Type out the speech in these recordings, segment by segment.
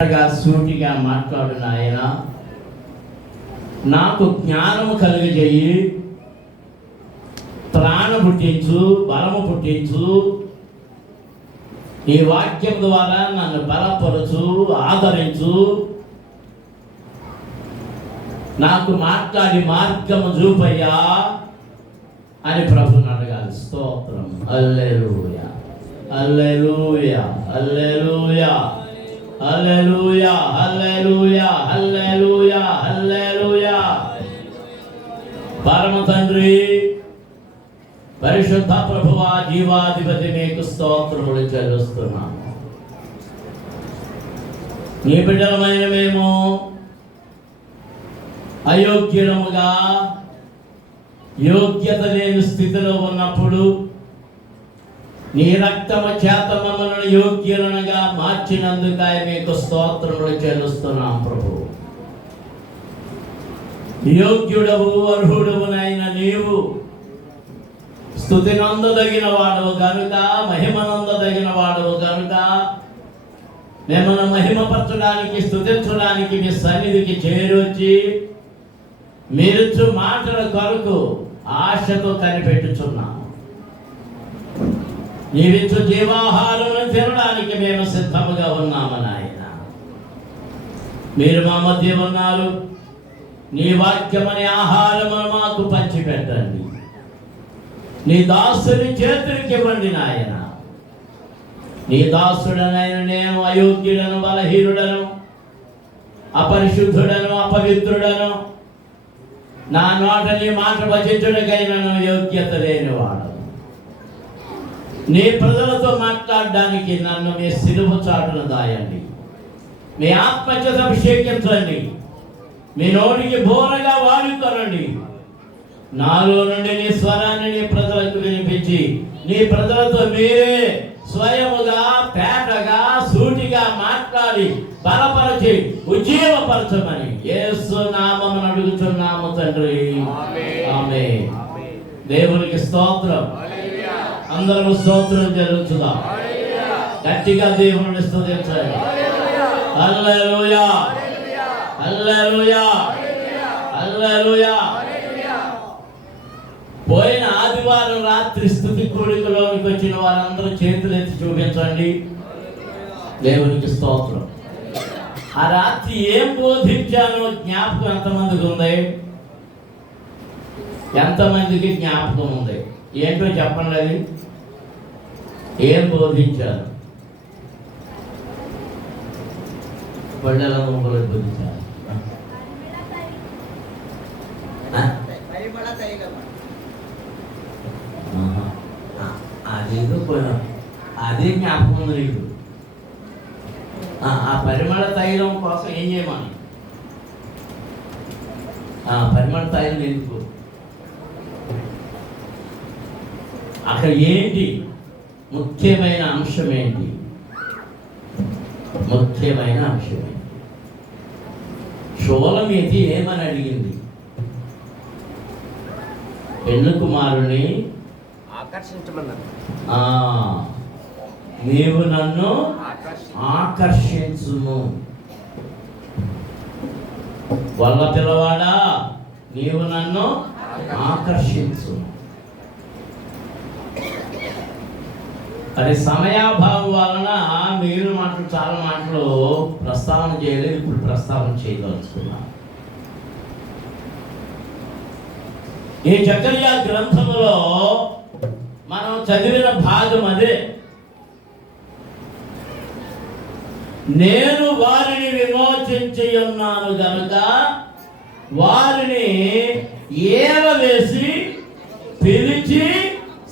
సూటిగా మాట్లాడు నాయన, నాకు జ్ఞానము కలుగజేయి, ప్రాణ పుట్టించు, బలము పుట్టించు. ఈ వాక్యం ద్వారా నన్ను బలపరచు, ఆదరించు. నాకు మాట్లాడి మార్గము చూపయ్యా అని ప్రభుని అడగాలి. స్తోత్రం. హల్లెలూయా, హల్లెలూయా, హల్లెలూయా, హల్లెలూయా, హల్లెలూయా, హల్లెలూయా, హల్లెలూయా. పరమ తండ్రి, పరిశుద్ధ ప్రభువా, జీవాధిపతి, మీకు స్తోత్రములు చెల్లిస్తున్నాము. నీ బిడ్డలమైన మేము అయోగ్యులముగా, యోగ్యత లేని స్థితిలో ఉన్నప్పుడు నీ రక్తము చేత మమ్మల్ని యోగ్యులనుగా మార్చినందుకై మీకు స్తోత్రములు చెల్లిస్తున్నాం ప్రభు. యోగ్యుడవు, అర్హుడవునైన నీవు స్తుతి నందదగిన వాడవు గనుక, మహిమనందదగిన వాడవు గనుక మిమ్మల్ని మహిమపరచడానికి, స్తుతించడానికి మీ సన్నిధికి చేరొచ్చి మీరిచ్చు మాటల కొరకు ఆశతో కనిపెట్టుచున్నాము. నీవిచ్చు జీవాహారమును తినడానికి మేము సిద్ధముగా ఉన్నాము నాయన. మీరు మా మధ్య ఉన్నారు. నీ వాక్యమనే ఆహారమును మాకు పంచిపెట్టండి. నీ దాసుని చేతులకి ఇవ్వండి నాయన. నీ దాసుడనైన నేను అయోగ్యుడను, బలహీనుడను, అపరిశుద్ధుడను, అపవిత్రుడను. నా నోట నీ మాట వచించుడికైనను యోగ్యత లేనివాడు. నీ ప్రజలతో మాట్లాడడానికి నన్ను మీ సిలువ చాటును దాయండి. మీ ఆత్మచేత అభిషేకించండి. మీ నోటికి బోరగా వాడుకోనండి. నాలో నుండి నీ స్వరాన్ని నీ ప్రజలకు వినిపించి నీ ప్రజలతో మీరే స్వయముగా, పేటగా, సూటిగా మాట్లాడి బలపరచి ఉజ్జీవపరచమని యేసు నామమున అడుగుచున్నాము తండ్రి. ఆమేన్. దేవునికి స్తోత్రం. అందరూ స్తోత్రం చెల్లించుదాం. గట్టిగా దేవుని స్తుతించండి. హల్లెలూయా, హల్లెలూయా, హల్లెలూయా. పోయిన ఆదివారం రాత్రి స్తుతి కూడికలోనికి వచ్చిన వారందరూ చేతులు ఎత్తి చూపించండి. దేవునికి స్తోత్రం. ఆ రాత్రి ఏం బోధించానో జ్ఞాపకం ఎంతమందికి ఉంది? ఎంతమందికి జ్ఞాపకం ఉంది? ఏంటో చెప్పండి. అది ఏం బోధించారు? పళ్ళెల మొక్కలు బోధించారు. అదే జ్ఞాపకం ఉంది నీకు. ఆ పరిమళ తైలం కోసం ఏం చేయమని? పరిమళ తైలం ఎందుకు? అక్కడ ఏంటి ముఖ్యమైన అంశం? ఏంటి ముఖ్యమైన అంశం? షోలమీతి ఏమని అడిగింది? పెళ్లి కుమారుని ఆకర్షించమన్నారు. నీవు నన్ను ఆకర్షించుము. వల్ల పిల్లవాడా, నీవు నన్ను ఆకర్షించు. అది సమయాభావం వలన మీరు మాటలు చాలా మాటలు ప్రస్తావన చేయలేదు. ఇప్పుడు ప్రస్తావన చేయదలుచుకున్నాను. ఈ జకర్యా గ్రంథములో మనం చదివిన భాగం అదే. నేను వారిని విమోచించి ఉన్నాను గనుక వారిని ఏలవేసి పిలిచి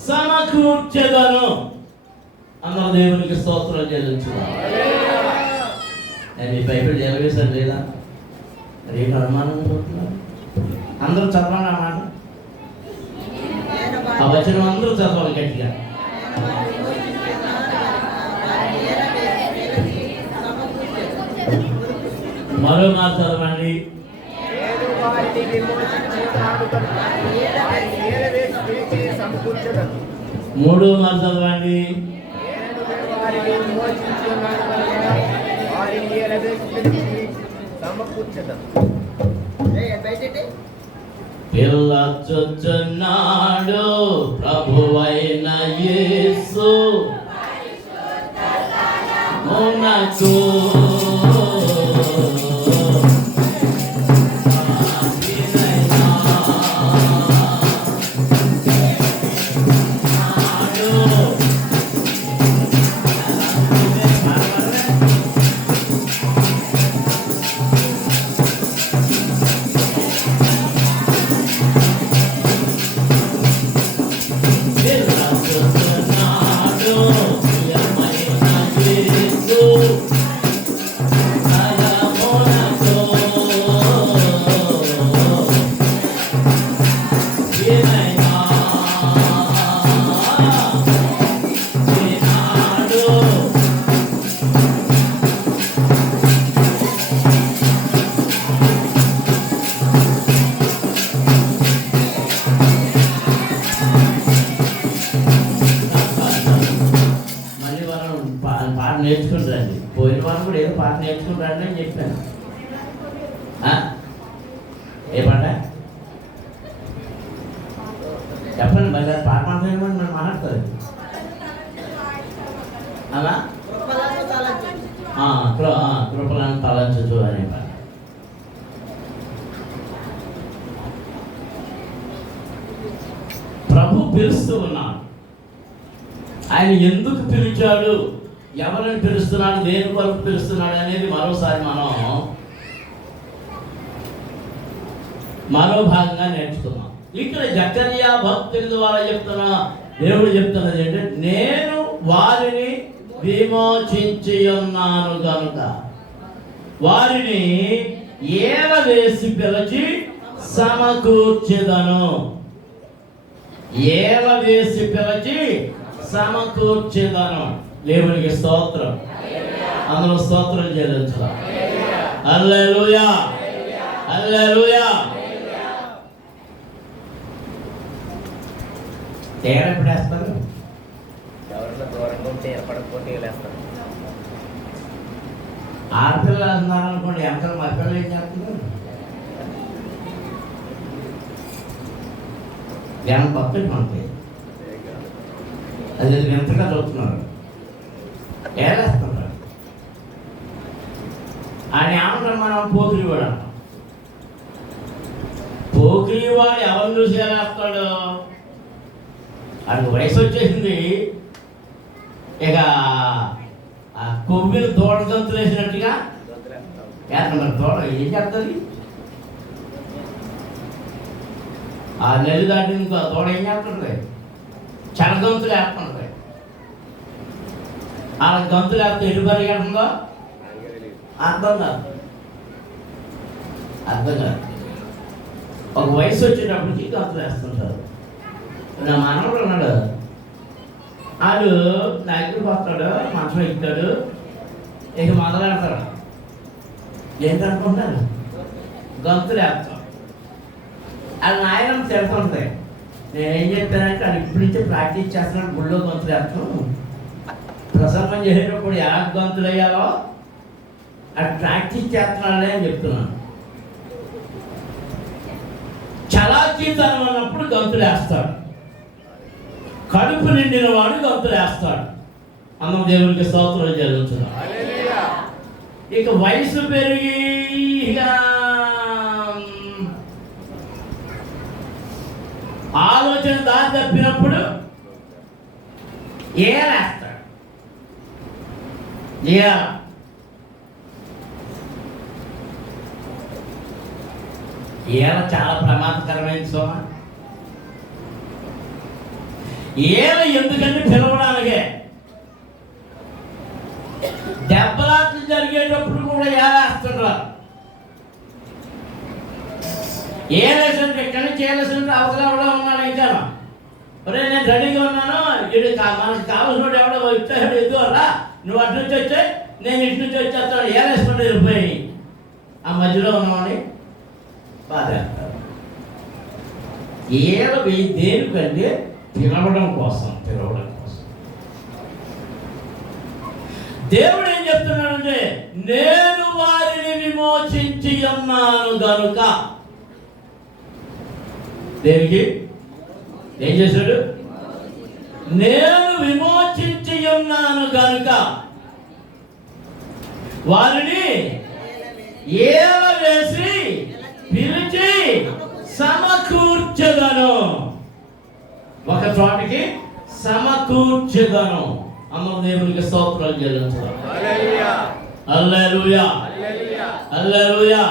సమకూర్చెదను. అందరూ దేవునికి స్తోత్రం చెల్లించుదాం. నేను ఈ బైబిల్ ఏలవేశాను లేదా? రేపు అనుమానంగా ఉంటున్నారు. అందరూ చదవాలి అన్నమాట. ఆ వచనం అందరూ చదవాలి గట్టిగా. మరో మాట చదవండి. మూడో మాట చదవండి. పిల్ల చుచున్నాడు ప్రభువైన యేసు మనకు పాట నేర్చుకుంటారండి. పోయిన వారం కూడా ఏదో పాట నేర్చుకుంటారని నేను చెప్పాను. ఏ పాట చెప్పండి, మళ్ళీ పాట మాట్లాడమని మనం మాట్లాడతారు. అలా కృపలను తలంచు అనే పాట. ప్రభు పిలుస్తూ ఉన్నాడు. ఆయన ఎందుకు పిలిచాడు, ఎవరిని పిలుస్తున్నాడు, దేని కొరకు పిలుస్తున్నాడు అనేది మరోసారి మనం మరో భాగంగా నేర్చుకున్నాం. ఇక్కడ జకర్యా భక్తుల ద్వారా దేవుడు చెప్తున్నది ఏంటంటే, నేను వారిని విమోచించి ఉన్నాను కనుక వారిని ఏల వేసి పిలిచి సమకూర్చెదను. ఏల వేసి పిలిచి సమకూర్చెదను. దేవునికి స్తోత్రం. అందరూ స్తోత్రం చెల్లించాలి. హల్లెలూయా, హల్లెలూయా. తేడా ఎప్పుడు వేస్తారు? ఆడపిల్లలు అంటున్నారు అనుకోండి, ఎంతలో మా పిల్లలు ఏం చేస్తున్నారు? జ్ఞానం పక్కన మనకి అది ఎంతగా చదువుతున్నారు, ఏలేస్తున్నారు. ఆయన ఏమంటారు, మనం పోకిరివాడు అంటాం. పోకిరివాడు ఎవరిని చూసి ఏలేస్తాడు? అది వయసు వచ్చేసింది, ఇక కొవ్విని తోట గంతులు వేసినట్టుగా మరి తోట ఏం చేస్తుంది? ఆ నెల్లి దాటి ఇంకో తోట ఏం చేస్తుంది? చడగంతులు వేస్తుంది. ఆ గంతులు వేస్తే ఎటు పరిగెడుతుందో అర్థం కాదు. ఒక వయసు వచ్చేటప్పటికి గంతులు వేస్తుంటారు. నా మనవడు ఉన్నాడు, వాళ్ళు నా దగ్గరికి వస్తాడు, మంచం ఎక్కుతాడు, ఇక మొదలెడతాడు. ఏంటనుకుంటారు? గంతులు వేస్తాం. అది నాయన తెలుస్తుంటాయి. నేనేం చెప్పానంటే, అది ఇప్పటి నుంచే ప్రాక్టీస్ చేస్తున్నాడు. గుళ్ళో గంతులు వేస్తాం, ప్రసంగం చేసేటప్పుడు ఎలా గంతులు వేయాలో అది ప్రాక్టీస్ చేస్తున్నాడే అని చెప్తున్నాను. చలాకీతనం అన్నప్పుడు గంతులు వేస్తాడు. కడుపు నిండిన వాడు గంతులు వేస్తాడు. అన్నం దేవునికి స్తోత్రం జరుగుతుంది. ఇక వయసు పెరిగి ఆలోచన దారి తప్పినప్పుడు ఏలేస్తాడు. ఏల చాలా ప్రమాదకరమైంది సోమ. ఏల ఎందుకంటే పిలవడానికే. దెబ్బలాట్లు జరిగేటప్పుడు కూడా ఏలేస్తుంటారు. ఏలేసంటే ఎక్కడి నుంచి ఏలేసంటే అవసరం ఎవడో ఉన్నాడు. ఇంకా ఒరే నేను రెడీగా ఉన్నాను, ఇది మనకు కావాల్సిన ఎవడో వచ్చాడు, ఎదురా నువ్వు అటు నుంచి వచ్చే నేను ఇటు నుంచి వచ్చేస్తాను. ఏలేసుకుంటే వెళ్ళిపోయి ఆ మధ్యలో ఉన్నామని బాధ. ఏదో దేనికంటే పిలవడం కోసం. దేవుడు ఏం చెప్తున్నాడంటే నేను వారిని విమోచించి ఉన్నాను గనుక. దేనికి ఏం చేశాడు? నేను విమోచించి ఉన్నాను గనుక వారిని ఏల వేసి పిలిచి సమకూర్చెదను. ఒక చోటికి సమకూర్చెదను. అందరూ దేవునికి స్తోత్రాలు చెల్లించాలి. హల్లెలూయా, హల్లెలూయా.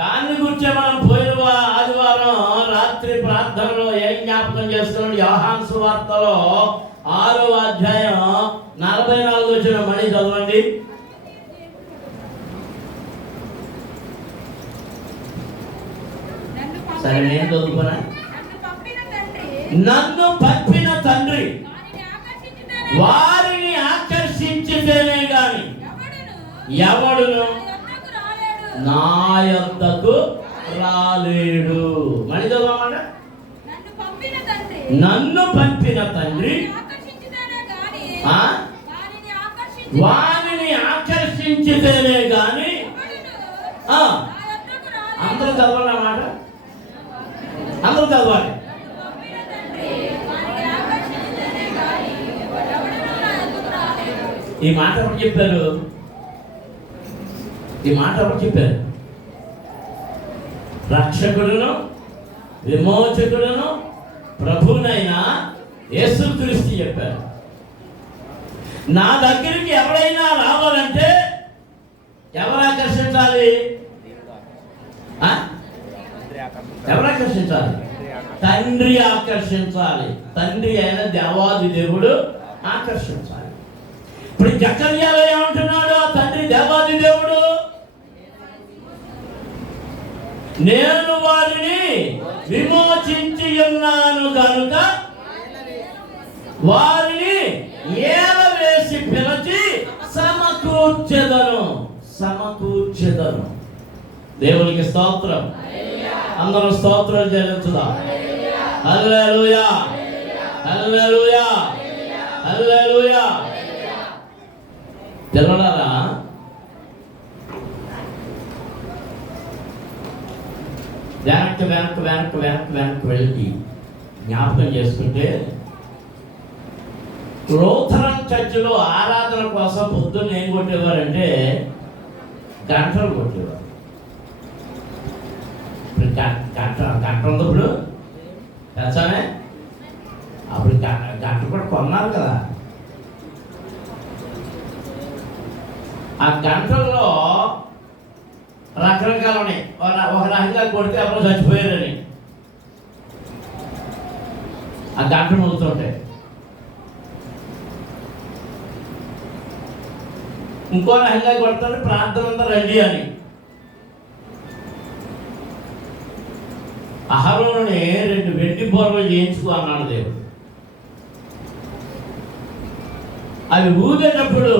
దాన్ని గురించి మనం పోయిన ఆదివారం రాత్రి ప్రార్థనలో ఏం జ్ఞాపకం చేస్తున్నాడు? యోహాను సువార్తలో 6వ అధ్యాయం 44 వచ్చిన మణి చదవండి. సరే, నేను చదువుకున్నా. నన్ను పంపిన తండ్రి వారిని ఆకర్షించితేనే గాని ఎవడును నా యొద్దకు రాలేడు. మళ్ళీ చదవమాట. నన్ను పంపిన తండ్రి వారిని ఆకర్షించితేనే గాని అందరూ చదవాలన్నమాట. అందరూ చదవాలి. ఈ మాట ఎవరు చెప్పారు? ఈ మాట ఎవరు చెప్పారు? రక్షకుడును విమోచకుడును ప్రభువునైన యేసుక్రీస్తు చెప్పారు. నా దగ్గరికి ఎవరైనా రావాలంటే ఎవరు ఆకర్షించాలి? ఎవరు ఆకర్షించాలి? తండ్రి ఆకర్షించాలి. తండ్రి అయిన దేవాది దేవుడు ఆకర్షించాలి. ఇప్పుడు జకర్యాలో ఏమంటున్నాడు? ఆ తండ్రి దేవాది దేవుడు నేను వారిని విమోచించి ఉన్నాను కనుక వారిని ఏల వేసి పిలిచి సమకూర్చెదను. సమకూర్చెదను. దేవునికి స్తోత్రం. అందరూ స్తోత్రం చెల్లించుదాం. హల్లెలూయా, హల్లెలూయా, హల్లెలూయా. పిల్లలారా, వెనక్కి వెనక్కి వెనక్కి వెనక్కి వెనక్కి వెళ్ళి జ్ఞాపకం చేసుకుంటే లూథరన్ చర్చిలో ఆరాధన కోసం పొద్దున్న ఏం కొట్టేవారంటే గంటలు కొట్టేవారు. గంట ఉన్నప్పుడు తెలుసానే, అప్పుడు గంట కూడా కొన్నారు కదా. ఆ గంటల్లో రకరకాలు ఉన్నాయి. ఒక రకంగా కొడితే ఎవరు చచ్చిపోయారని ఆ గంట మోగుతుంటాయి. ఇంకో రకంగా కొడతాడు ప్రార్థన అంతా రండి అని. అహరోనుని 2 వెండి బోర్లు చేయించుకో అన్నాడు దేవుడు. అవి ఊదేటప్పుడు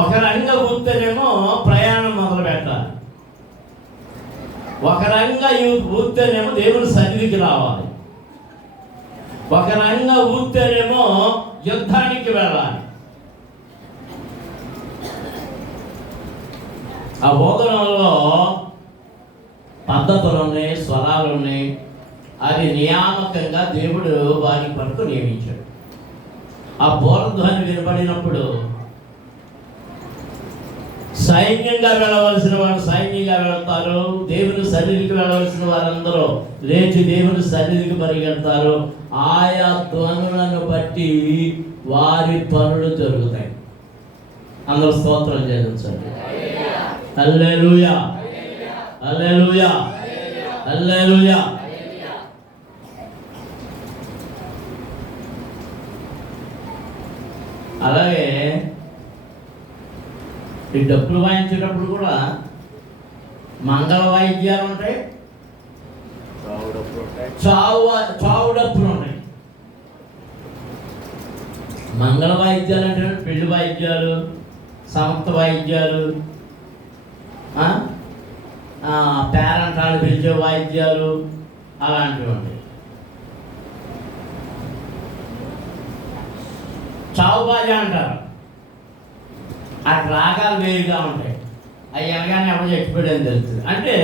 ఒక రంగా ఊతేనేమో ప్రయాణం మొదలు పెట్టాలి, ఒక రంగా ఊతేనేమో దేవుని సన్నిధికి రావాలి, ఒక రంగా ఊతేనేమో యుద్ధానికి వెళ్ళాలి. ఆ ఊదనంలో పద్ధతులు ఉన్నాయి, స్వరాలు ఉన్నాయి. అది నియామకంగా దేవుడు వారి కొరకు నియమించాడు. ఆ బోరధ్వని వినబడినప్పుడు సైన్యంగా వెళ్ళవలసిన వారు సైన్యంగా వెళతారు, దేవుని సన్నిధికి వెళ్ళవలసిన వారందరూ లేచి దేవుని సన్నిధికి పరిగెడతారు. ఆయా ధ్వనులను బట్టి వారి పనులు జరుగుతాయి. అందరూ స్తోత్రం చెల్లించండి. హల్లెలూయా, హల్లెలూయా, హల్లెలూయా. అలాగే ఈ డప్పులు వాయించేటప్పుడు కూడా మంగళ వాయిద్యాలు ఉంటాయి, చావు డప్పులు ఉంటాయి. మంగళ వాయిద్యాలు అంటే పెళ్లి వాయిద్యాలు, సమర్థ వాయిద్యాలు, పేరంటాలు పిలిచే వాయిద్యాలు అలాంటివి ఉంటాయి. చావు బాజా అంటారు. ఆ రాగాలు వేరుగా ఉంటాయి. అవి అనగానే ఎవరు చచ్చిపోయాడని తెలుస్తుంది. అంటే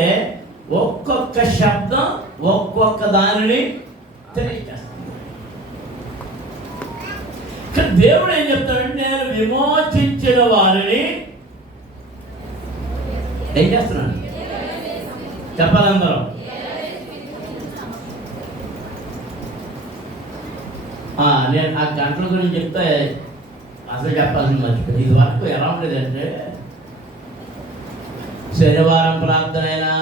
ఒక్కొక్క శబ్దం ఒక్కొక్క దానిని తెలియజేస్తుంది. కానీ దేవుడు ఏం చెప్తాడంటే నేను విమోచించిన వారిని ఏం చేస్తున్నాను చెప్పాలి అందరూ. నేను ఆ గంటల గురించి చెప్తే అసలు చెప్పాల్సింది మర్చిపోయింది. ఇది వరకు ఎలా ఉండేదంటే శనివారం ప్రార్థన అయినా,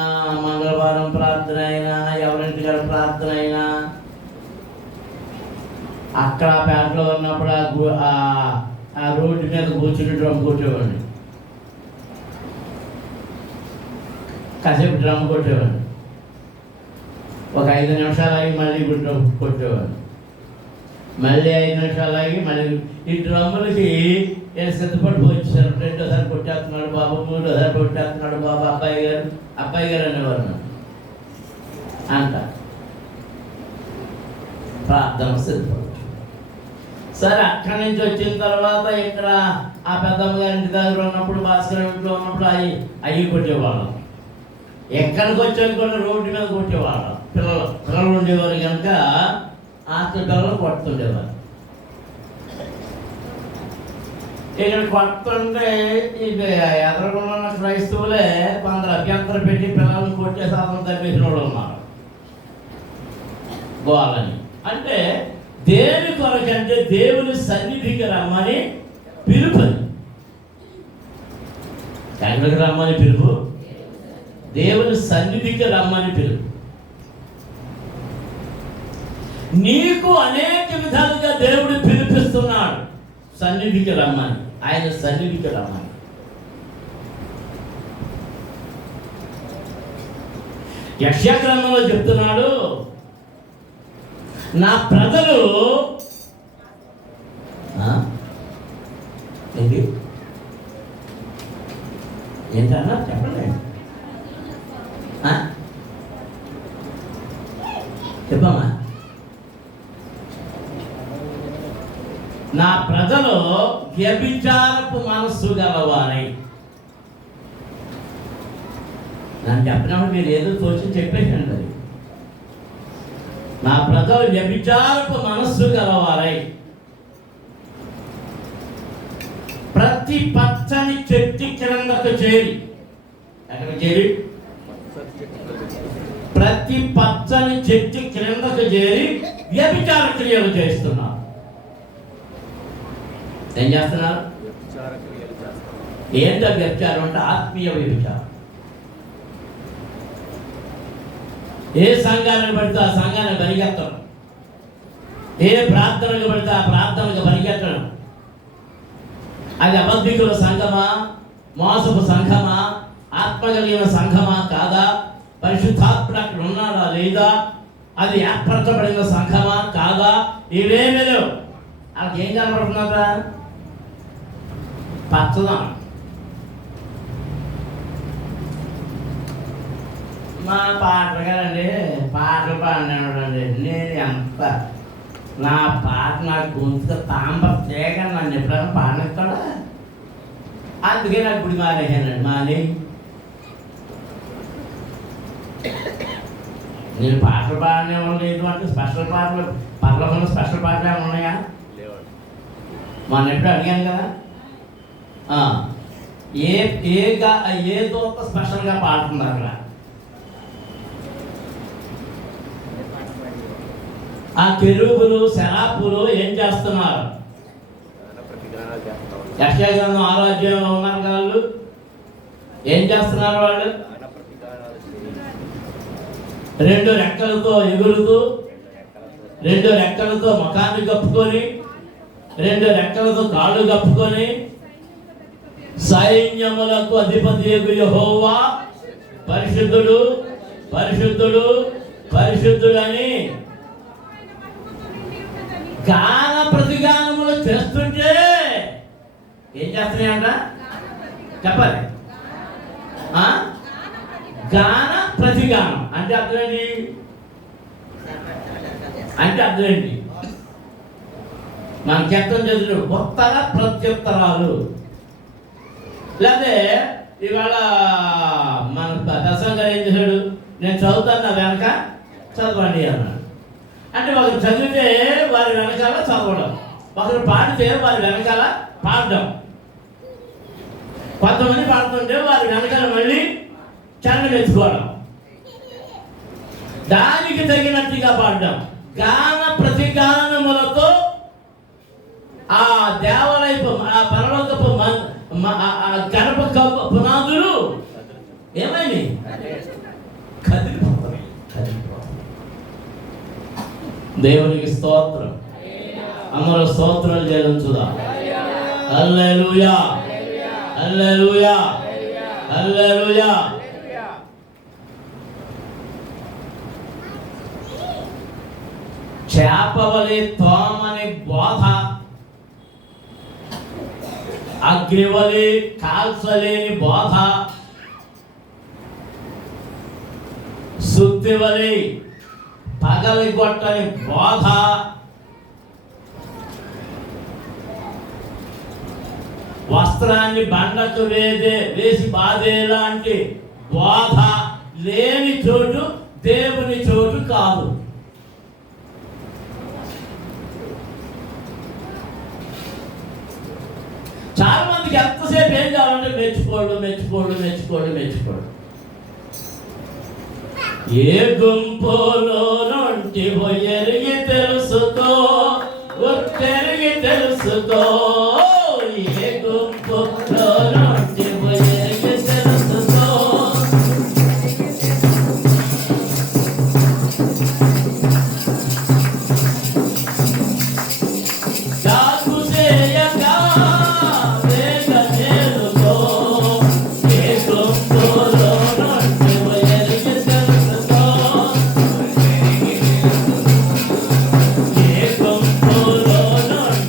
మంగళవారం ప్రార్థన అయినా, ఎవరింటికాడ ప్రార్థన అయినా, అక్కడ పేటలో ఉన్నప్పుడు ఆ రోడ్డు మీద కూర్చుని డ్రమ్ కొట్టేవాడిని, కాసేపు డ్రమ్ కొట్టేవాడిని, ఒక 5 నిమిషాలు ఆగి మళ్ళీ డ్రమ్ కొట్టేవాడిని, మళ్ళీ 5 నిమిషాలు ఆగి మళ్ళీ. ఈ డ్రమ్ములకి నేను సిద్ధపడి వచ్చాను. 2వ కొట్టేస్తున్నాడు బాబు, 3వ కొట్టేస్తున్నాడు బాబు, అబ్బాయి గారు అనేవారు అంట. ప్రార్థన సిద్ధపడు. సరే, అక్కడి నుంచి వచ్చిన తర్వాత ఇక్కడ ఆ పెద్దమ్మ గారి ఇంటి దగ్గర ఉన్నప్పుడు, భాస్కర్ ఇంట్లో ఉన్నప్పుడు అవి కొట్టేవాళ్ళం. ఎక్కడికి వచ్చాక కూడా రోడ్డు మీద కొట్టేవాళ్ళం. పిల్లలు ఉండేవారు కనుక హాస్టల్ పిల్లలు కొడుతుండేవారు. ఇక్కడ కొడుతుంటే ఎదురుకున్న క్రైస్తవులే కొందరు అభ్యంతరం పెట్టి పిల్లలను కొట్టే సాధన తప్పించిన వాళ్ళు ఉన్నారు. గోవాలని అంటే దేని కొరకంటే దేవుని సన్నిధికి రమ్మని పిలుపు. ఎక్కడికి రమ్మని పిలుపు? దేవుని సన్నిధికి రమ్మని పిలుపు. నీకు అనేక విధాలుగా దేవుడు పిలిపిస్తున్నాడు సన్నిధికి రమ్మని, ఆయన సన్నిధికి రమ్మని. యెషయా గ్రంథంలో చెప్తున్నాడు, నా ప్రజలు ఏంటన్నా చెప్పండి, చెప్పమ్మా. నా ప్రజలు వ్యభిచారపు మనస్సు గలవారై. నన్ను చెప్పినప్పుడు మీరు ఏదో తోచి చెప్పేసండి. అది నా ప్రజలు వ్యభిచారపు మనస్సు గలవారై ప్రతి పచ్చని చెట్టు క్రిందకు చేరి, ఎక్కడ చేరి? ప్రతి పచ్చని చెట్టు క్రిందకు చేరి వ్యభిచార క్రియలు చేస్తున్నారు. ఏం చేస్తున్నారు? ఏంటో వ్యభిచారం అంటే ఆత్మీయ వ్యభిచారం. ఏ సంఘాన్ని పడితే ఆ సంఘాన్ని పరిగెత్తడం, ఏ ప్రార్థనకు పడితే ఆ ప్రార్థనకు పరిగెత్తడం. అది అబద్ధికుల సంఘమా, మోసపు సంఘమా, ఆత్మ కలిగిన సంఘమా కాదా, పరిశుద్ధాత్ముడు అక్కడ ఉన్నాడా లేదా, అది ఏర్పరచబడిన సంఘమా కాదా, ఇవేమీ లేవు. వాళ్ళకి ఏం కనపడుతున్నారా? పచ్చదనం. మా పాటలు కదండి, పాటలు పాడినాడండి. నేను ఎంత నా పాట నా గొంతుగా తాంబర తేగ నన్ను ఎప్పుడైనా పాడిస్తాడా? అందుకే నాకు గుడి మానేసానండి. మాని నేను పాటలు పాడినే వాళ్ళు ఎటువంటి స్పెషల్ పాటలు, పర్లోకంలో స్పెషల్ పాటలు ఏమైనా ఉన్నాయా? మన ఎప్పుడు అడిగాను కదా, ఏ దూత స్పెషల్గా పాడుతుంది అక్కడ. ఆ కెరూబులు శరాపులు ఏం చేస్తున్నారు? యెషయా గ్రంథం 6వ అధ్యాయంలో ఉన్నారు కదా వాళ్ళు. ఏం చేస్తున్నారు వాళ్ళు? 2 రెక్కలతో ఎగురుతూ, 2 రెక్కలతో ముఖాన్ని కప్పుకొని, 2 రెక్కలతో కాళ్ళు కప్పుకొని, సైన్యములకు అధిపతి యెహోవా పరిశుద్ధుడు పరిశుద్ధుడు పరిశుద్ధుడని గాన ప్రతిగానములు చేస్తుంటే ఏం చేస్తున్నాయంట చెప్పాలి? గాన ప్రతిగానం అంటే అర్థమేంటి? మనం చెప్తాం చదువు ఉత్తర ప్రత్యుత్తరాలు. లేకపోతే ఇవాళ మన దర్శనం గారు ఏం చేశాడు, నేను చదువుతాను నా వెనక చదవండి అన్నాడు. అంటే ఒకరు చదివితే వారి వెనకాల చదవడం, ఒకరు పాడితే వారి వెనకాల పాడడం, కొంతమంది పాడుతుంటే వారి వెనకాల మళ్ళీ చరణం ఎత్తుకోవడం, దానికి తగినట్టుగా పాడడం. గాన ప్రతిగానములతో ఆ దేవాలయపు ఆ పరలోకపు గణప పునాదులు ఏమైంది, కదిలిపోతాయి. దేవునికి స్తోత్రం. అందరూ స్తోత్రాలు చేయడం చూద్దా. హల్లెలూయా, హల్లెలూయా, హల్లెలూయా. చేపవలి తోమని బోధ, అగ్నివలి కాల్చలేని బోధ, సుత్తివలి పగలగొట్టని బోధ, వస్త్రాన్ని బండకు వేసి బాధేలాంటి బోధ లేని చోటు దేవుని చోటు కాదు. చాలా మందికి ఎంతసేపు ఏం కావాలంటే మెచ్చుకోడు మెచ్చుకోడు మెచ్చుకోడు మెచ్చుకోడు. ఏ గుంపులో నుండి ఎరిగి తెలుసుకో, తెరిగి తెలుసుకో. ఏ గుంపులో నుండి ఎరిగి తెలుసుకో. జాగు చేయగా వేగ మేలుకో. ఏ గుంపులో నుండి ఎరిగి తెలుసుకో. ఏ గుంపులో నుండి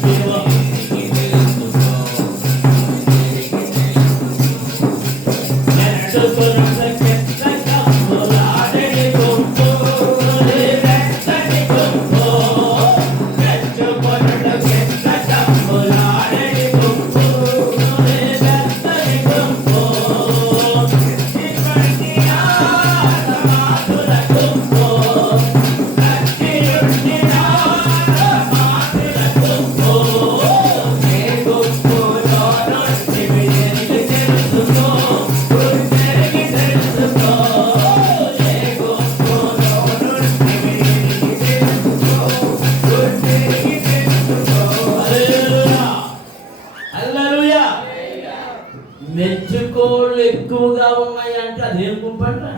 మెచ్చుకోళ్ళు ఎక్కువగా ఉన్నాయంటే అది ఏం గుంపండి,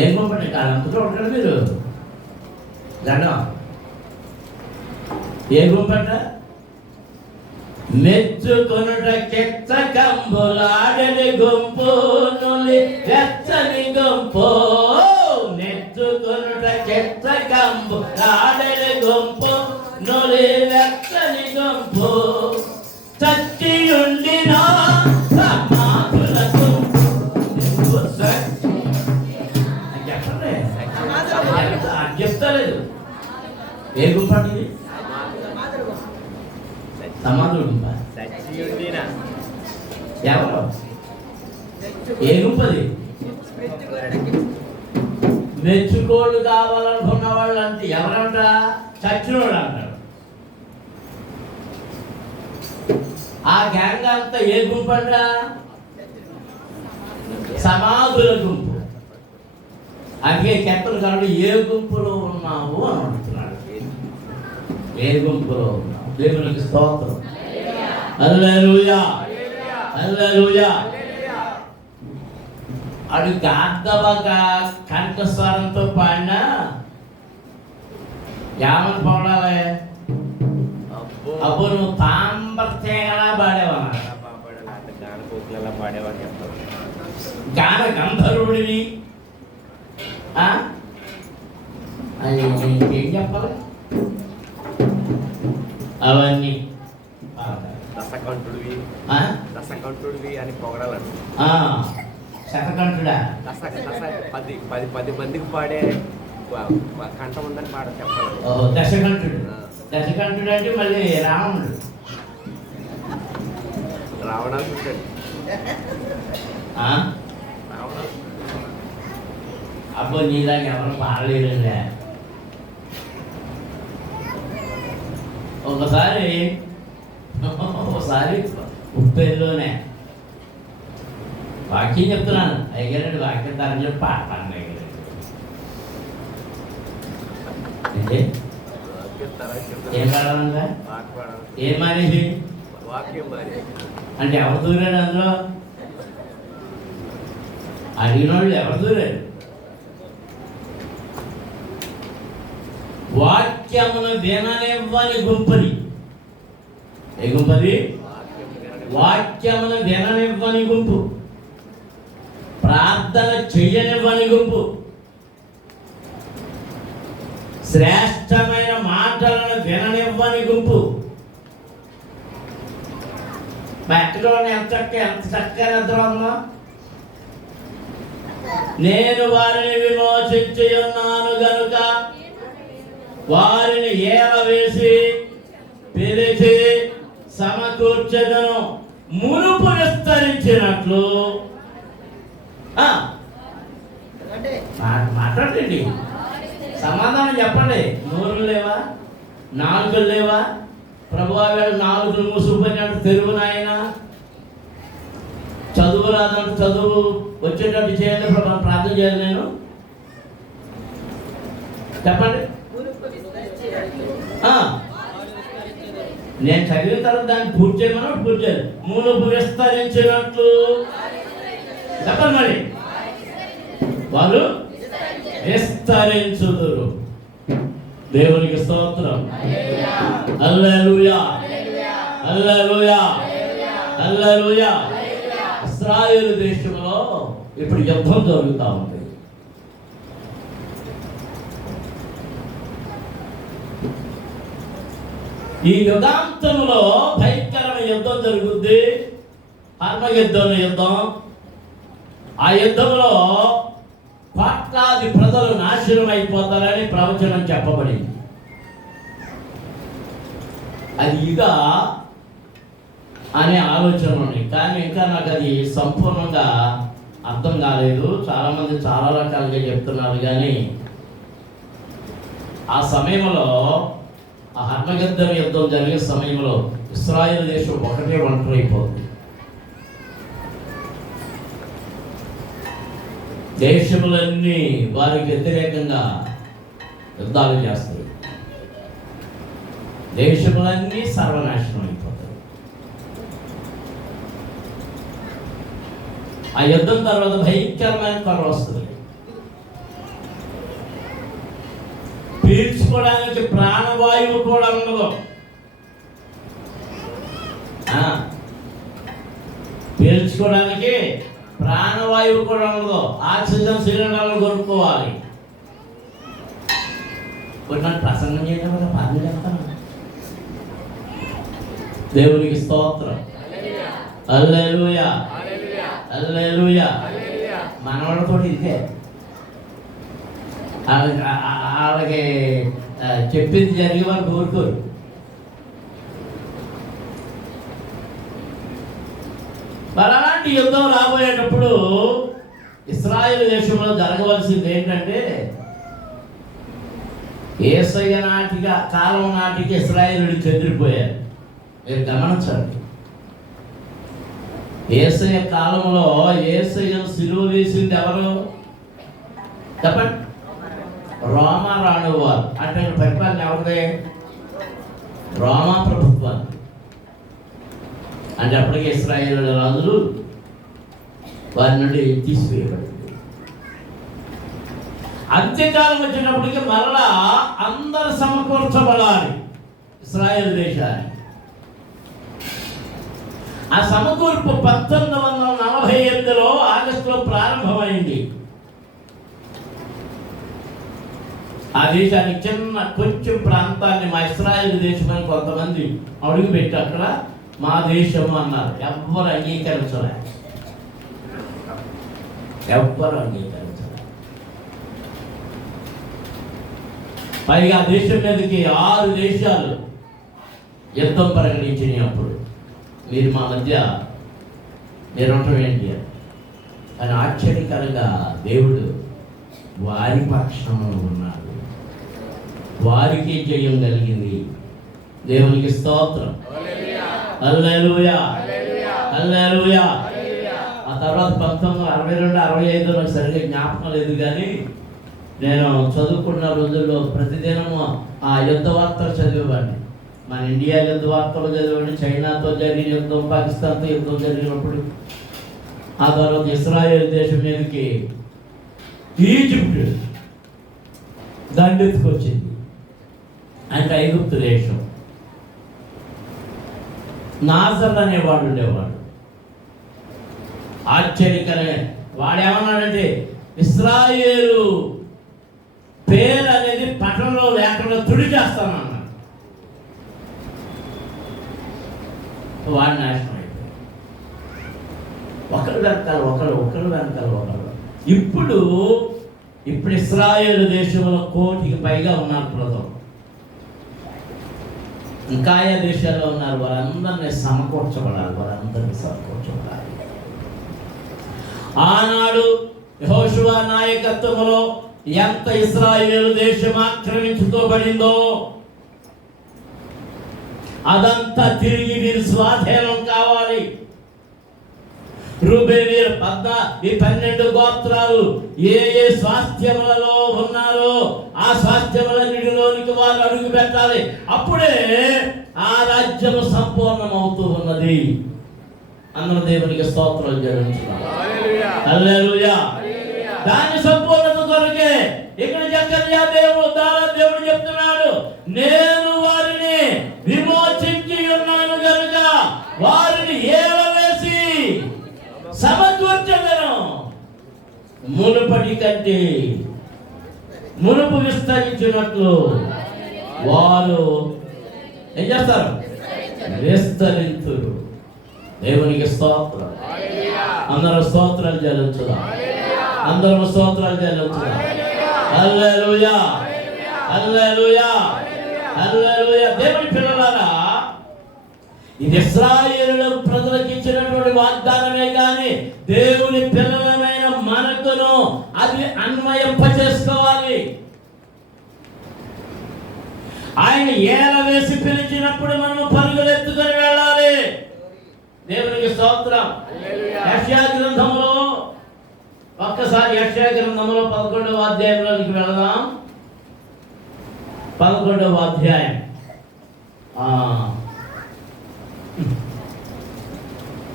ఏం గుంపండి కాలంతో ఉంటారు మీరు. దండం ఏ గుంపంట, మెచ్చుకొనుట కెచ్చ కంబులాడని గుంపు నులి వెచ్చని గుంపు. మెచ్చుకొనుట కెచ్చ కంబులాడని గుంపు నులి వెచ్చని గుంపు. చచ్చి ఉండిన సమాధులకు చెప్తలేదు. ఏ గుంప ఇది, సమాధుడు గుంప. ఎవరు, ఏ గుంపది? మెచ్చుకోళ్ళు కావాలనుకున్న వాళ్ళు అంటే ఎవరంట, చచ్చినోడు అంటారు. ఆ గ్యాంగ్ అంతా ఏ గుంపు అంట, సమాధుల గుంపు. అందుకే కెప్టెన్ గారు ఏ గుంపులో ఉన్నావు అని అడుగుతున్నాడు. ఏ గుంపులో ఉన్నావు? దేవునికి స్తోత్రం. హల్లెలూయా, హల్లెలూయా. అడు గాద్దవగా కంఠస్వరంతో పాడినా ఏమని పాడాలి? అబ్బో నువ్వు తాంబర్తేగలా పాడేవా, గాన గంధర్వుడివి. ఏం చెప్పాలి అవన్నీ? దశకంఠుడివి అని పొగడాలండి. శతకంఠుడా? 10 మందికి పాడే కంఠం ఉందని పాడ చెప్పాలి. దశకంఠుడు. దశకంఠుడు అంటే మళ్ళీ రావణుడు. రావణాసుడు ఆ? అబ్బో నీలాగా ఎవరు పాడలేదండి. ఒకసారి ఉప్పేరులోనే వాక్యం చెప్తున్నాను. అయ్యారండి వాక్యం తరని చెప్పి పాడతాను ఏం పాడాలంట? ఏం మానేసి వాక్యం అంటే ఎవరు దూరాడు అందులో? అడిగిన వాళ్ళు ఎవరు దూరాడు? వాక్యమును విననివ్వని గుంపుని. ఏ గుంపది? వాక్యమును విననివ్వని గుంపు, ప్రార్థన చెయ్యనివ్వని గుంపు, శ్రేష్టమైన మాటలను విననివ్వని గుంపు. ఎక్కడో ఎంత చక్కగా నిద్రమా. నేను వారిని విమోచించి ఉన్నాను గనుక వారిని ఏల వేసి పిలిచి సమకూర్చెదను, మునుపు విస్తరించినట్లు. మాట్లాడండి, సమాధానం చెప్పండి. నోరులు లేవా? నాలుగులు లేవా? ప్రభువా వేళ నాలుగులు మూసుకుపోయినట్టు తెరువు నాయన. చదువు రాదంటే చదువు వచ్చేటట్టు చేయాలి ప్రభు, ప్రార్థన చేయాలి. నేను చెప్పండి. నేను చదివిన తర్వాత దాన్ని పూర్తి చేయమని పూర్తి చేయాలి. మునుపు విస్తరించినట్లు చెప్పండి. మరి వాళ్ళు విస్తరించుదురు. దేవునికి స్తోత్రం. హల్లెలూయా, హల్లెలూయా, హల్లెలూయా. ఇశ్రాయేలు దేశంలో ఇప్పుడు యుద్ధం జరుగుతూ ఉంది. ఈ యుగాంతంలో భయంకరమైన యుద్ధం జరుగుద్ది, హర్మయుద్ధం యుద్ధం. ఆ యుద్ధంలో కోట్లాది ప్రజలు నాశనం అయిపోతారని ప్రవచనం చెప్పబడింది. అది ఇదా అనే ఆలోచన ఉంది, కానీ ఇంకా నాకు అది సంపూర్ణంగా అర్థం కాలేదు. చాలామంది చాలా రకాలుగా చెప్తున్నారు. కానీ ఆ సమయంలో, ఆ హర్మగద్దం యుద్ధం జరిగే సమయంలో ఇశ్రాయేలు దేశం ఒకటే ఒంటరైపోతుంది. దేశములన్నీ వారికి వ్యతిరేకంగా యుద్ధాలు చేస్తాయి. దేశములన్నీ సర్వనాశనం అయిపోతాయి. ఆ యుద్ధం తర్వాత భయంకరమైన కరువు వస్తుంది. పీల్చుకోవడానికి ప్రాణవాయువు కూడా ఉండదు. పీల్చుకోవడానికి ప్రాణవాయువు కూడా ఉండదు. ఆక్సిజన్ సిలిండర్లు కొనుక్కోవాలి. నన్ను ప్రసంగం చేయడం వల్ల పాలన చేస్తాను. దేవునికి స్తోత్రం. హల్లెలూయా, హల్లెలూయా. మనవాళ్ళతో ఇదే వాళ్ళకి చెప్పింది జరిగే వారు కోరుకోరు. అలాంటి యుద్ధం రాబోయేటప్పుడు ఇశ్రాయేలు దేశంలో జరగవలసింది ఏంటంటే, యేసయ్య కాలం నాటికి ఇశ్రాయేలుడు చెదిరిపోయారు. మీరు గమనించండి. యేసయ్య కాలంలో యేసయ్యను సిలువ వేసింది ఎవరు చెప్పండి? రోమా రాణివారు. అంటే పరిపాలన ఎవరిదే? రోమా ప్రభుత్వాన్ని. అంటే అప్పటికే ఇశ్రాయేలు రాజులు వారి నుండి తీసివేయబడింది. అంత్యకాలం వచ్చినప్పటికీ మరలా అందరు సమకూర్చబడాలి ఇశ్రాయేలు దేశాన్ని. ఆ సమకూర్పు 1948లో ఆగస్టులో ప్రారంభమైంది. ఆ దేశానికి చిన్న కొంచెం ప్రాంతాన్ని మా ఇశ్రాయేలు దేశమని కొంతమంది అడుగు పెట్టి అక్కడ మా దేశం అన్నారు. ఎవ్వరు అంగీకరించలే, ఎవ్వరు అంగీకరించలే. పైగా దేశం మీదకి 6 దేశాలు యుద్ధం ప్రకటించినాయి. అప్పుడు మీరు మా మధ్య నిరంతరం ఏంటి అని ఆశ్చర్యకరంగా దేవుడు వారి పక్షంలో ఉన్నాడు. వారికి జయం కలిగింది. దేవునికి స్తోత్రం. హల్లెలూయా, హల్లెలూయా. ఆ తర్వాత 1962, 65 నాకు సరిగ్గా జ్ఞాపకం లేదు, కానీ నేను చదువుకున్న రోజుల్లో ప్రతిదినము ఆ యుద్ధ వార్తలు చదివేవాడిని. మన ఇండియా యుద్ధ వార్తలు చదివేవాడిని. చైనాతో జరిగిన యుద్ధం, పాకిస్తాన్తో యుద్ధం జరిగినప్పుడు, ఆ తర్వాత ఇస్రాయేల్ దేశం మీదకి ఈజిప్ట్ దండెత్తుకొచ్చింది, అంటే ఐగుప్తు దేశం. నాజర్ అనేవాడు ఉండేవాడు. ఆశ్చర్యకరమే. వాడేమన్నాడంటే ఇస్రాయేలు పేరు అనేది పట్టణంలో లేకుండా తుడి చేస్తానన్నాడు. వాడి నాశనం అయిపోయాడు. ఒకరు వెనకాల ఒకరు. ఇప్పుడు ఇస్రాయేలు దేశంలో 1 కోటికి పైగా ఉన్నారు ప్రజలు. ఇంకా ఆయా దేశాల్లో ఉన్నారు. వారందరినీ సమకూర్చబడాలి. ఆనాడు యెహోషువ నాయకత్వంలో ఎంత ఇశ్రాయేలు దేశం ఆక్రమించుకోబడిందో అదంతా తిరిగి మీరు స్వాధీనం కావాలి. రూబేనీయుల 12 గోత్రాలు ఏ స్వాస్థ్యములలో ఉన్నారో ఆ స్వాస్థ్యములన్నిటిలోనికి వారు అడుగు పెట్టాలి. అప్పుడే ఆ రాజ్యము సంపూర్ణమవుతూ ఉన్నది. అందరూ దేవునికి స్తోత్రాలు చెల్లించుదాం. హల్లెలూయా. దాని సంపూర్ణత కొరకే ఇక్కడ జకర్యా దేవుడు చెప్తున్నాడు, నేను వారిని విమోచించి ఉన్నాను గనుక వారిని ఏలవేసి సమకూర్చెదను. మునుపటి కంటే మునుపు విస్తరించినట్లు వారు ఏం చేస్తారు? విస్తరింతురు. దేవునికి స్తోత్రం. అందరూ స్తోత్రాలు చెల్లించుదాం. హల్లెలూయా, హల్లెలూయా, హల్లెలూయా. దేవుని పిల్లలారా, ఇది ఇశ్రాయేలు ప్రజలకు ఇచ్చినటువంటి వాగ్దానమే కానీ దేవుని పిల్లలమైన మనకును అది అన్వయింప చేసుకోవాలి. ఆయన ఏల వేసి పిలిచినప్పుడు మనము పరుగులెత్తుకొని వెళ్ళాలి. దేవునికి స్తోత్రం. యెషయా గ్రంథంలో ఒక్కసారి యెషయా గ్రంథంలో 11వ అధ్యాయంలోకి వెళదాం. 11వ అధ్యాయం.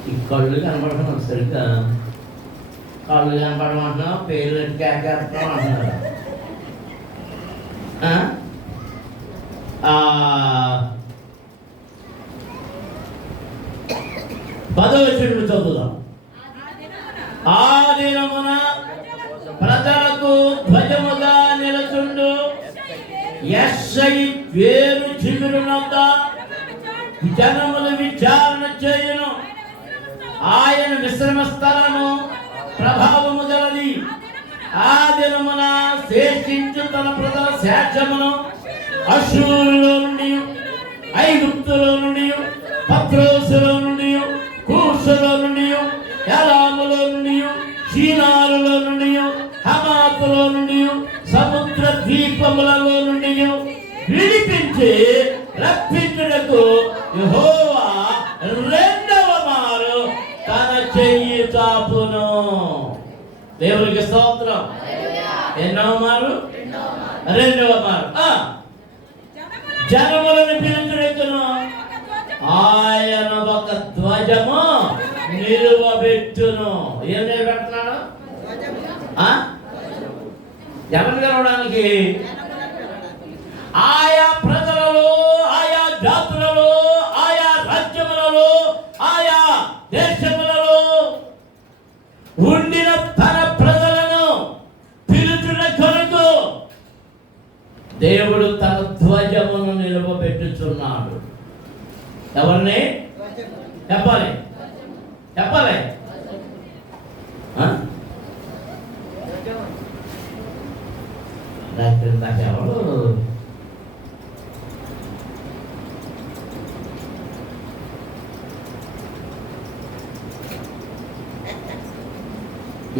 ఈ కళ్ళు కనపడుతున్నాం, సరిగ్గా కళ్ళు కనపడమంటున్నాం, పేర్లు కేకేస్తాం అంటున్నారు. 10వ వచనం చదువుదాం. ఆ దినమున ప్రజలకు ధ్వజముగా నిలచుండు యెషై వేరు చిగురునంత జనములు విచారణ చేయును. ఆయన విశ్రమ స్థలము ప్రభావము గలది. ఆ దినమున శేషించు తన ప్రజల శేషమును అశ్షూరులో నుండి, ఐగుప్తులో నుండి, పత్రోసులో నుండి, కూషులో నుండి, ఎలాములో నుండి, షీనారులో నుండి, హమాతులో నుండి, సముద్ర ద్వీపములలో నుండి విడిపించి రప్పించుటకు యెహోవా 2వ మారు తన చెయ్యి చాపును. దేవునికి స్తోత్రం. ఎన్నవ మారు? 2వ మారు. జనములను పిలుచుటకును ఆయన ఒక ధ్వజము నిలువబెట్టును. ఏం నిలబెడుతున్నాడు? ఎవరు గెలవడానికి? ఆయా ప్రజలలో, ఆయా జాతులలో, ఆయా రాజ్యములలో, ఆయా దేశములలో ఉండిన తన ప్రజలను పిలుచుట కొరకు దేవుడు తన ధ్వజమును నిలువబెట్టుచున్నాడు. ఎవరిని చెప్పాలి? ఎవరు?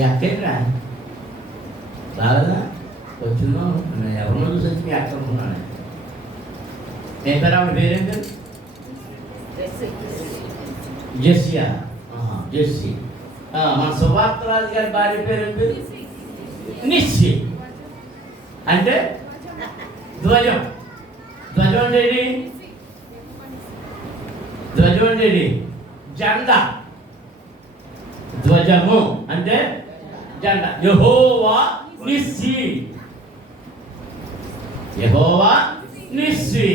ఎక్కడ్రా రాలేదా? వచ్చిందో ఎవరినో చూసి వచ్చి మీ అక్కడ ఉన్నాను. ఏం పేరు ఆవిడ పేరేం పేరు? జెస్సియా. జెస్సి. మన సుభాత్రాజు గారి భార్య పేరేం పేరు? నిస్సి. అంటే ధ్వజం. ధ్వజం అంటే ఏంటి? ధ్వజం అంటే ఏంటి? జెండా. ధ్వజము అంటే జెండా. యెహోవా నిస్సి. యెహోవా నిస్సి.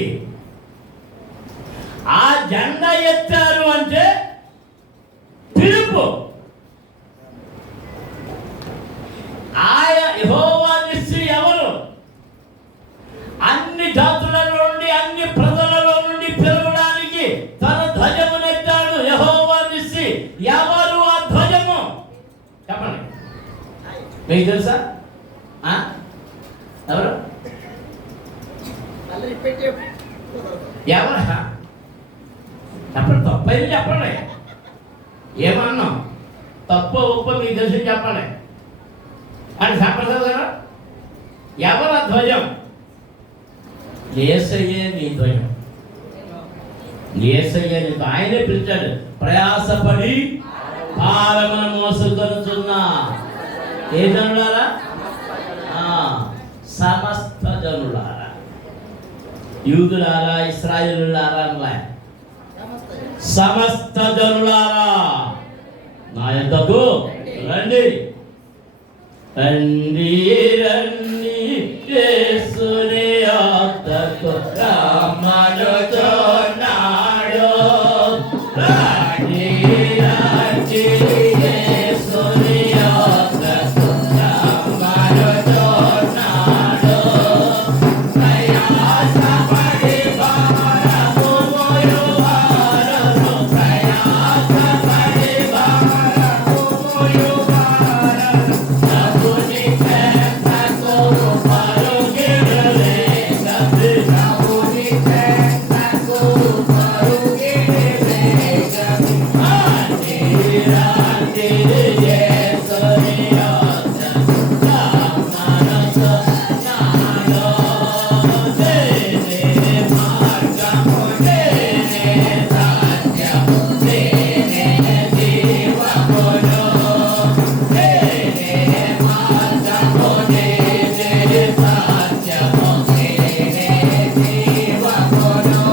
ఆ జెండా ఎత్తారు అంటే పిలుపు. యెహోవా నిస్సి ఎవరు? అన్ని జాతులలో నుండి అన్ని ప్రజలలో నుండి పిలవడానికి తన ధ్వజమునెత్తాడు యెహోవా నిస్సి. ఎవరు ఆ ధ్వజము? చెప్పండి, మీకు తెలుసా? ఎవరు? ఎవరు చెప్పండి. తప్పైంది చెప్పండి. ఏమన్నాం? తప్పు ఉప్పు మీకు తెలిసి చెప్పండి అని సంప్రదాయం కదా. ఎవరు ఆ ధ్వజం? యేసయ్యే నీ ధ్వజం. యేసయ్యే నీ. ఆయనే పిలిచాడు, ప్రయాసపడి భారమును మోసుకొనుచున్నా ఏ జనులారా? సమస్త జనులారా. యూదులారా, ఇశ్రాయేలులారా అనలే, సమస్త జనులారా నా యొద్దకు రండి. రండి రండి యేసుని యొద్దకు రమ్మనుచున్నాడు. రండి రండి యేసుని యొద్దకు రమ్మనుచున్నాడు. ప్రయాసపడి భారము మోయువారును, ప్రయాసపడి భారము మోయువారును, ప్రభుని చెంతకు పరుగెడులేగండి. ప్రభుని చెంతకు పరుగెడులేగండి. రండి రండి యేసుని యొద్దకు రమ్మనుచున్నాడు. నేనే మార్గము, నేనే సత్యము, నేనే జీవమును. నేనే మార్గము, నేనే సత్యము, నేనే జీవమును.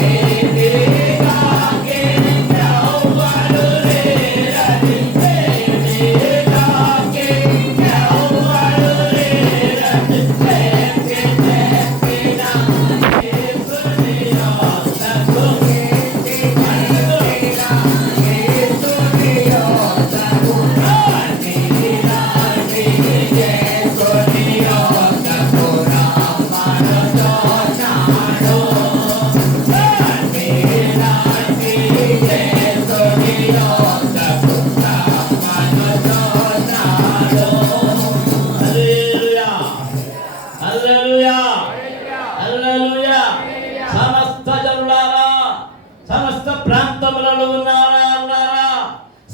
నేనేగాకే ఎవ్వరు లేరని, నేనేగాకే ఎవ్వరు లేరని చెప్పి చెప్పిన యేసుని యొద్దకు, యేసుని యొద్దకు రండి రండి యేసుని యొద్దకు రమ్మనుచున్నాడు. రండి రండి యేసుని యొద్దకు రమ్మనుచున్నాడు. హల్లెలూయా, హల్లెలూయా, హల్లెలూయా. సమస్త జనులారా, సమస్త ప్రాంతములలో ఉన్నారా అన్నారా,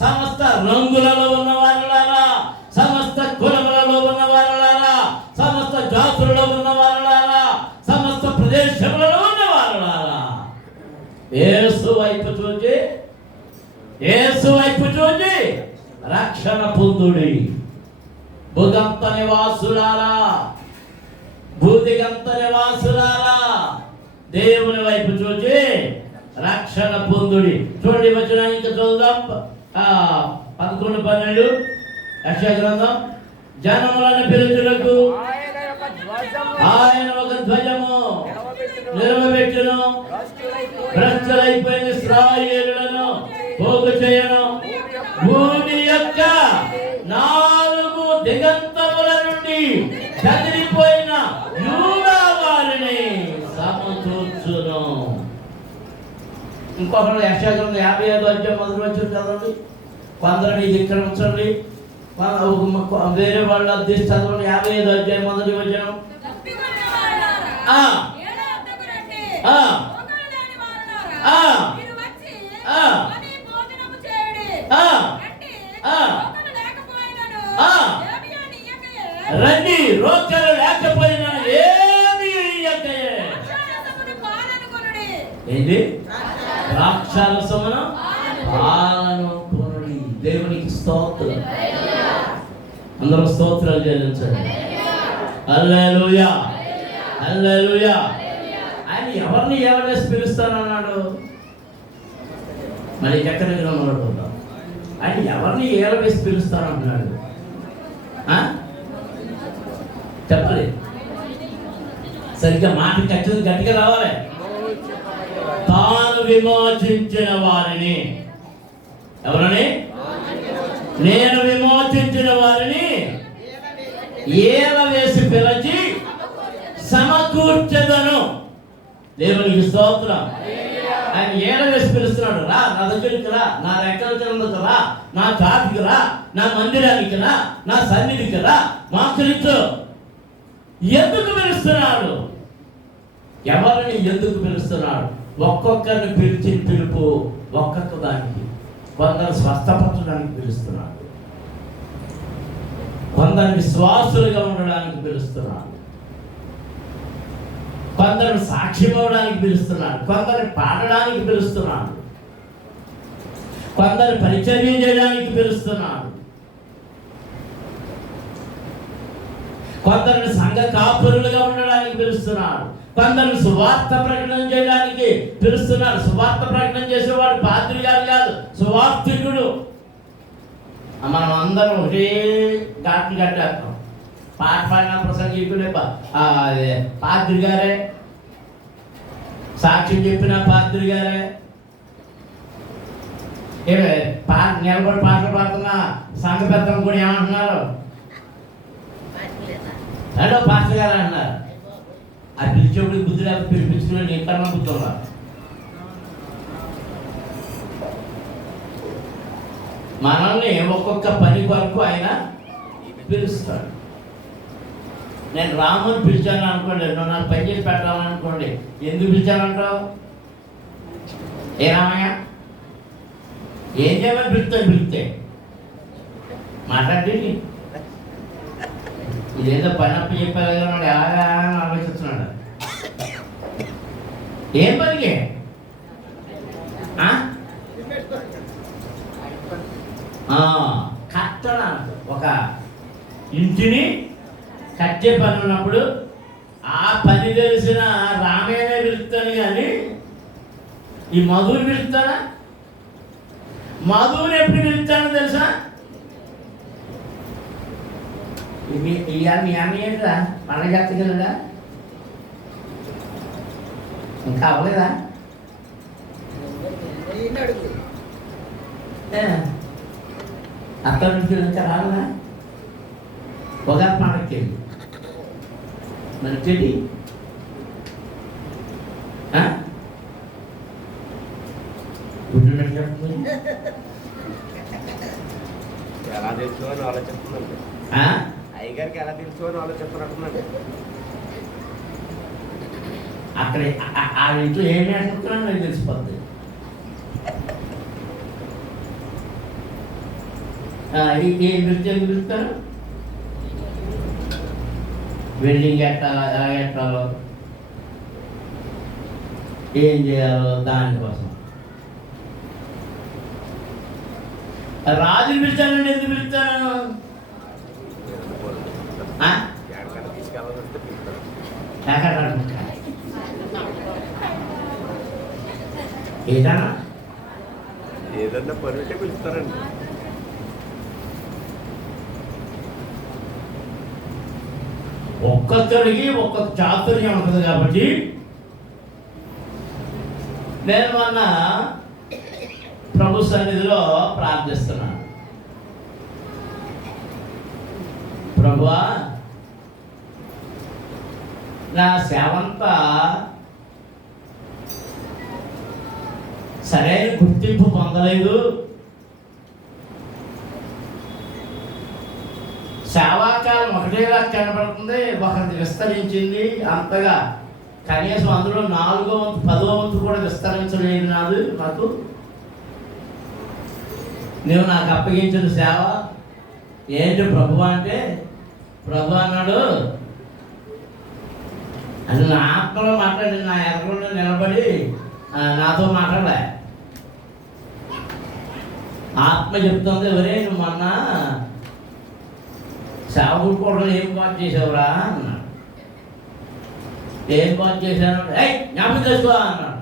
సమస్త రంగులలో ఉన్న వారులారా, సమస్త కులములలో ఉన్న వారులారా, సమస్త జాతులలో ఉన్న వారులారా, సమస్త ప్రదేశములలో ఉన్న వారులారా, యేసు వైపు చూచి, యేసు వైపు చూచి రక్షణ పొందుడి. భూగంత నివాసులారా, భూదిగంత నివాసులారా, దేవుని వైపు చూచి రక్షణ పొందుడి. చూడండి వచ్చిన ఇంకా చూద్దాం. 11:12 యెషయా గ్రంథం. జనములను పిలుచుటకు ఆయన ఒక ధ్వజము నిలవబెట్టును, భ్రష్టులైపోయిన ఇశ్రాయేలులను పోగు చేయను. భూమి యొక్క 4 దిగంతముల నుండి కదిలిపోయిన యూదా వారిని సమకూర్చును. ఇంకొకరు యెషయా గ్రంథం 55:1 చదవండి. కొందరిని ఇక్కడ ఉంచండి, వేరే వాళ్ళ అద్దెసి చదవండి. 55:1 లేకపోతే రోకలు లేకపోయినా ఏమి ఇయ్యకయే. ఏంటి? ద్రాక్షారసమును పాలను కొనుడి. దేవునికి స్తోత్రం. అందరూ స్తోత్రాలు చెల్లించండి. హల్లెలూయా, హల్లెలూయా. ఆయన ఎవరిని ఏమనేసి పిలుస్తానన్నాడు? మరి ఎక్కడ మొదలుకుంటాం? ఆయన ఎవరిని ఏలవేసి పిలుస్తానంటున్నాడు? చెప్పాలి, సరిగ్గా మాట ఖచ్చితంగా గట్టిగా రావాలి. తాను విమోచించిన వారిని, ఎవరని? నేను విమోచించిన వారిని ఏల వేసి పిలిచి సమకూర్చెదను. దేవునికి స్తోత్రం. ఆయన ఏల వేసి పిలుస్తున్నాడు. రా, నా దగ్గరికి రా, నా రెక్కల కిందకు రా, నా చాటుకి రా, నా మందిరానికి రా, నా సన్నిధికి రా, మాకు ఎందుకు పిలుస్తున్నాడు? ఎవరిని ఎందుకు పిలుస్తున్నాడు? ఒక్కొక్కరిని పిలిచిన పిలుపు ఒక్కొక్క దానికి. కొందరు స్వస్థపరచడానికి పిలుస్తున్నాడు, కొందరు విశ్వాసులుగా ఉండడానికి పిలుస్తున్నాడు, కొందరు సాక్ష్యం ఇవ్వడానికి పిలుస్తున్నాడు, కొందరు పాడడానికి పిలుస్తున్నాడు, కొందరు పరిచర్య చేయడానికి పిలుస్తున్నాడు, కొందరిని సంఘ కాపురులుగా ఉండడానికి పిలుస్తున్నాడు, కొందరు సువార్త ప్రకటన చేయడానికి పిలుస్తున్నాడు. సువార్త ప్రకటన చేసేవాడు పాద్రి గారు కాదు, సువార్తికుడు. మనం అందరం ఒకటే ఘాట్లు కట్టేస్తాం. పాట పాడిన ప్రసంగికుడే పాద్రి గారే, సాక్ష్యం చెప్పిన పాద్రి గారే. నిలబడి పాటలు పాడుతున్న సంఘ పెద్దలు కూడా ఏమంటున్నారు? హలో పాస్టర్ గారు అంటున్నారు. ఆ పిలిచేప్పుడు బుద్ధి లేక పిలిపించుకుని నీ కన్నా బుద్ధున్నా. మనల్ని ఒక్కొక్క పని కొరకు ఆయన పిలుస్తాడు. నేను రాముని పిలిచాను అనుకోండి, నువ్వు నాకు పని చేసి పెట్టాలని అనుకోండి, ఎందుకు పిలిచానంటావు? ఏ రామయ్య ఏం చేయమని పిలిస్తే మాట్లాడి ఇదేదో పని అప్పు చెప్పారు కదా, ఎలాగా ఆలోచిస్తున్నాడు. ఏం పనికి? కట్టణ, ఒక ఇంటిని కట్టే పని ఉన్నప్పుడు ఆ పని తెలిసిన రామయ్యనే పిలుస్తాను కానీ ఈ మధుని పిలుస్తానా? మధుని ఎప్పుడు పిలుస్తానో తెలుసా? మీ అన్న ఏంటరా పండగ చెప్తగలడా? ఇంకా అవ్వలేదా? అత్త నుంచి ఇంకా రాలేదా? ఒక పండగకి మరి చెడి ఎలా తెలుసు అని ఆలోచిస్తుందండి. అయ్యగారికి ఎలా తెలుసు అని ఆలోచిస్తున్నట్టుందండి. అక్కడ ఆ ఇంట్లో ఏమి అనుకుంటున్నాను నాకు తెలిసిపోద్ది. ఏం పిలుస్తారు? వెల్డింగ్ ఎట్టాలో, ఎలా ఎట్టాలో, ఏం చేయాలో దానికోసం. రాజుని పిలిచానండి. ఎందుకు పిలుస్తాను? ఏదన్నా పని ఉంటే పిలుస్తారండి. ఒక్కొక్కరికి ఒక్కొక్క చాతుర్యం ఉంటుంది కాబట్టి నేను మొన్న ప్రభు సన్నిధిలో ప్రార్థిస్తున్నాను. ప్రభువా, నా సేవంతా సరైన గుర్తింపు పొందలేదు. సేవాకాలం ఒకటేలా కనబడుతుంది, ఒకరిది విస్తరించింది అంతగా. కనీసం అందులో 4వ వంతు 10వ వంతు కూడా విస్తరించలేదు నాకు. నువ్వు నాకు అప్పగించిన సేవ ఏంటి ప్రభు అంటే, ప్రభు అన్నాడు, అది నా ఆత్మలో మాట్లాడి నా ఎదురులో నిలబడి నాతో మాట్లాడలే. ఆత్మ చెప్తుంది, ఎవరే నువ్వు మొన్న సేవకుడు కూడా ఏం పాటు చేసావురా అన్నాడు. ఏం పాటు చేశాను? జ్ఞాపకం తెచ్చుకో అన్నాడు.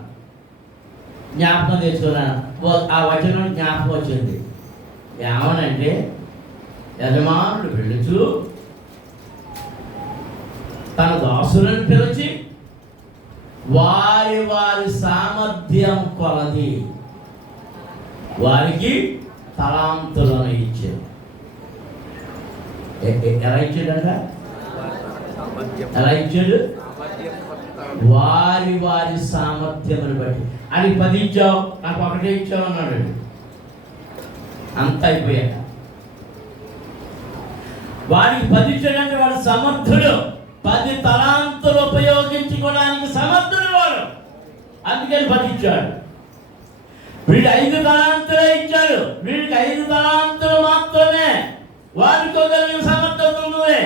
జ్ఞాపకం తెచ్చుకున్నాను. ఆ వచనం జ్ఞాపకం వచ్చింది. ఏమనంటే, యజమానుడు పిలుచు తన దాసులను పిలిచి వారి వారి సామర్థ్యం కొలది వారికి తలాంతులను ఇచ్చాడు. ఎలా ఇచ్చాడంట? ఎలా ఇచ్చాడు? వారి వారి సామర్థ్యమును బట్టి. అని 10 ఇచ్చావు, నాకు 1 ఇచ్చావు అన్నాడు. అంత అయిపోయాక వాడికి 10 ఇచ్చాడంటే వాడు సమర్థుడు. 10 తలాంతులు ఉపయోగించుకోవడానికి సమర్థుడు వాడు. అందుకని 10 ఇచ్చాడు. వీడు 5 తలాంతులే ఇచ్చాడు. వీడికి 5 తలాంతులు మాత్రమే వాడుకోగలిగిన సమర్థత ఉంది.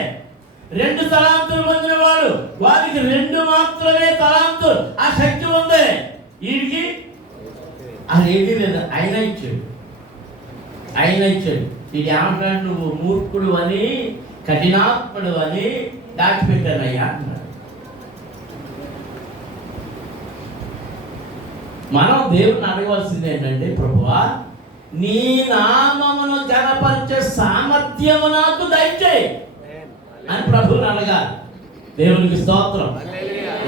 2 తలాంతులు పొందిన వాడు, వాడికి 2 మాత్రమే తలాంతులు, ఆ శక్తి ఉంది. వీడికి అది ఏమీ లేదు. ఆయన ఇచ్చాడు. ఇది ఏమంటాడు? నువ్వు మూర్ఖుడు అని, కఠినాత్ముడు అని దాచిపెట్టానయ్యా అన్నాడు. మనం దేవుని అడగవలసింది ఏంటంటే, ప్రభువా నీ నామమును ఘనపరిచే సామర్థ్యము నాకు దయచేయి అని ప్రభువుని అడగాలి. దేవునికి స్తోత్రం.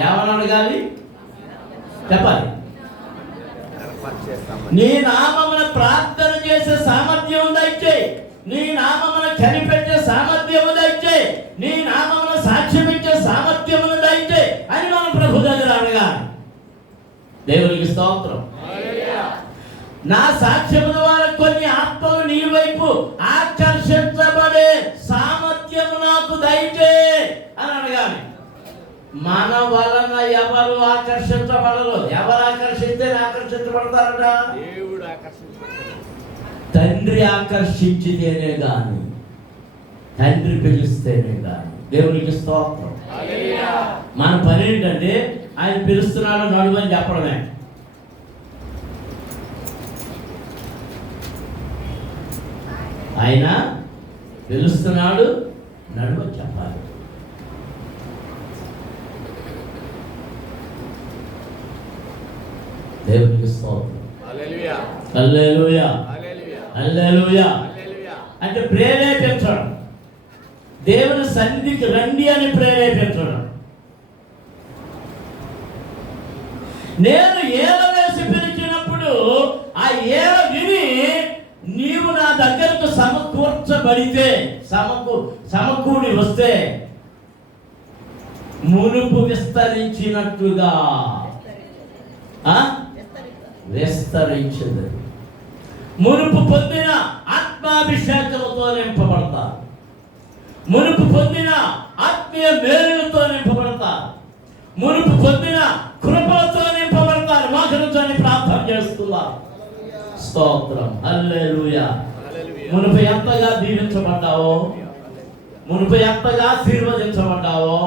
ఏమని అడగాలి చెప్పాలి? నీ నామమును ప్రార్థన చేసే సామర్థ్యం దయచేయి, నీ నామమును కనిపెట్టే సామర్థ్యము దయచేయి, నీ నామమును సాక్ష్యం ఇచ్చే సామర్థ్యమును దయచేయి అని మనం ప్రభు దగ్గర అడగాలి. దేవునికి స్తోత్రం. నా సాక్ష్యము ద్వారా కొన్ని ఆత్మలు నీ వైపు ఆకర్షించబడే సామర్థ్యము నాకు దయచేయి అని అడగాలి. మన వలన ఎవరు ఆకర్షించబడరు. ఎవరు ఆకర్షిస్తే ఆకర్షించబడతారట? దేవుడు ఆకర్షించబడతాడు. తండ్రి ఆకర్షించితేనే గాని, తండ్రి పిలిస్తేనే గాని. దేవునికి స్తోత్రం. మన పని ఏంటంటే ఆయన పిలుస్తున్నాడు నడువని చెప్పడమే. ఆయన పిలుస్తున్నాడు నడువని చెప్పాలి. దేవునికి స్తోత్రం. హల్లెలూయా, హల్లెలూయా, హల్లెలూయా, హల్లెలూయా. హల్లెలూయా. అంటే ప్రేరేపించడం, దేవుని సన్నిధికి రండి అని ప్రేరేపించడం. నేను ఏల వేసి పిలిచినప్పుడు ఆ ఏల విని నీవు నా దగ్గరకు సమకూర్చబడితే, సమకూడి వస్తే మునుపు విస్తరించినట్టుగా విస్తరించదు. మునుపు పొందిన ఆత్మాభిషేకంతో నింపబడతారు. మునుపు పొందిన ఆత్మీయ మేలులతో నింపబడతారు. మునుపు పొందిన కృపలతో నింపబడతారు. మోకరించని ప్రార్థన చేస్తున్నారు. స్తోత్రం. హల్లెలూయా. మునుపు ఎంతగా దీవించబడ్డావో, మునుపు ఎంతగా ఆశీర్వదించబడ్డావో